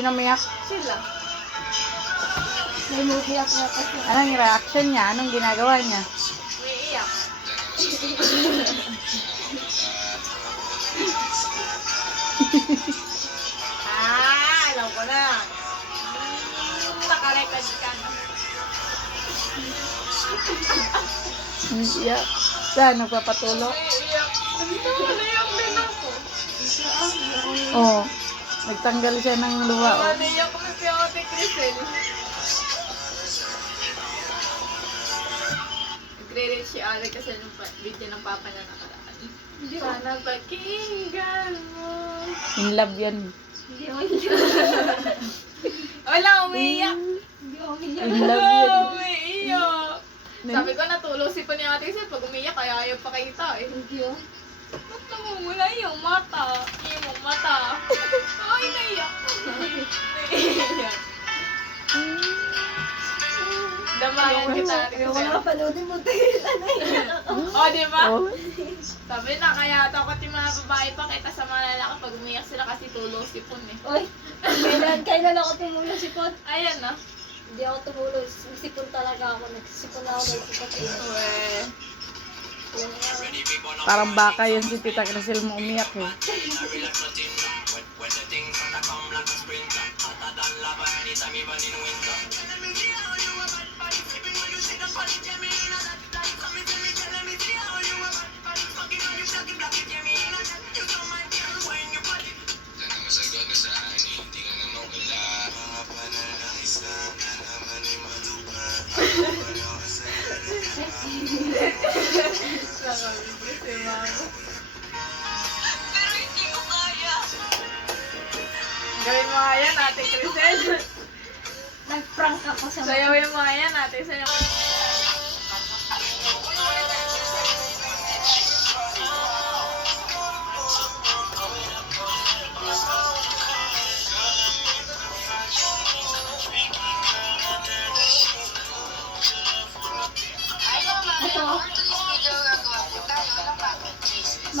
Sino umiyak? Sila. May umiyak na kasi. Anong reaction niya? Anong ginagawa niya? May iyak. Alam ko na. Nakarecord ka na. Iyak. Saan? Nagpapatulog? Iyak. Naiyak din ako. Oo. Nagtanggal siya ng luha. Oh. Naiyak kami si Ate Crisel. Nagre-reach si Ale kasi nung video ng papa na nakaraan. Sana pakinggan mo. In love yan. Hindi ako wala, umiiyak. Hindi ako umiiyak. In love yan. Umiiyak. Sabi ko natulosi pa ni Ate Crisel pag umiiyak kaya ayaw pakita eh. Hindi ako. Ba't namumula yung mata? Yung mata. Ay, naiyak. Naiyak. Damayan kita. Ayaw ko nakapanoodin mo tayo na naiyak ako. O, di ba? Oh. Sabi na, kaya takot yung mga babae pa kita sa mga lalaki pag umiyak sila kasi tulo sipon eh. Oy, kailan ako tumulong sipon? Ayan na. Hindi ako tumulong. Sipon talaga ako. Nagsipon ako ng sipon. Uwe. Parang baka yun si Tita Crisel mo umiyak eh. Pero hindi ko kaya. Gawin mo nga yan, Ate Crisel. Nag-prank ako sa Sayawin mo nga yan, Ate Crisel.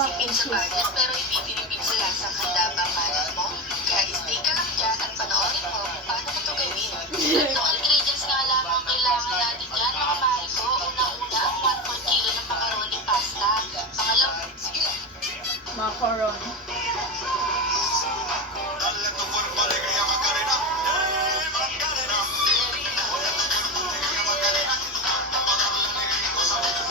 mac and cheese. Pero ipipilipin sila sa kandaba malat mo. Kaya stay ka lang dyan at panoorin mo kung paano ko ito gawin. Tatlong ingredients nga lang ang kailangan natin dyan, mga mahal ko. Una-una ang 1/4 kilo ng macaroni pasta. Pangalawa, Macaron.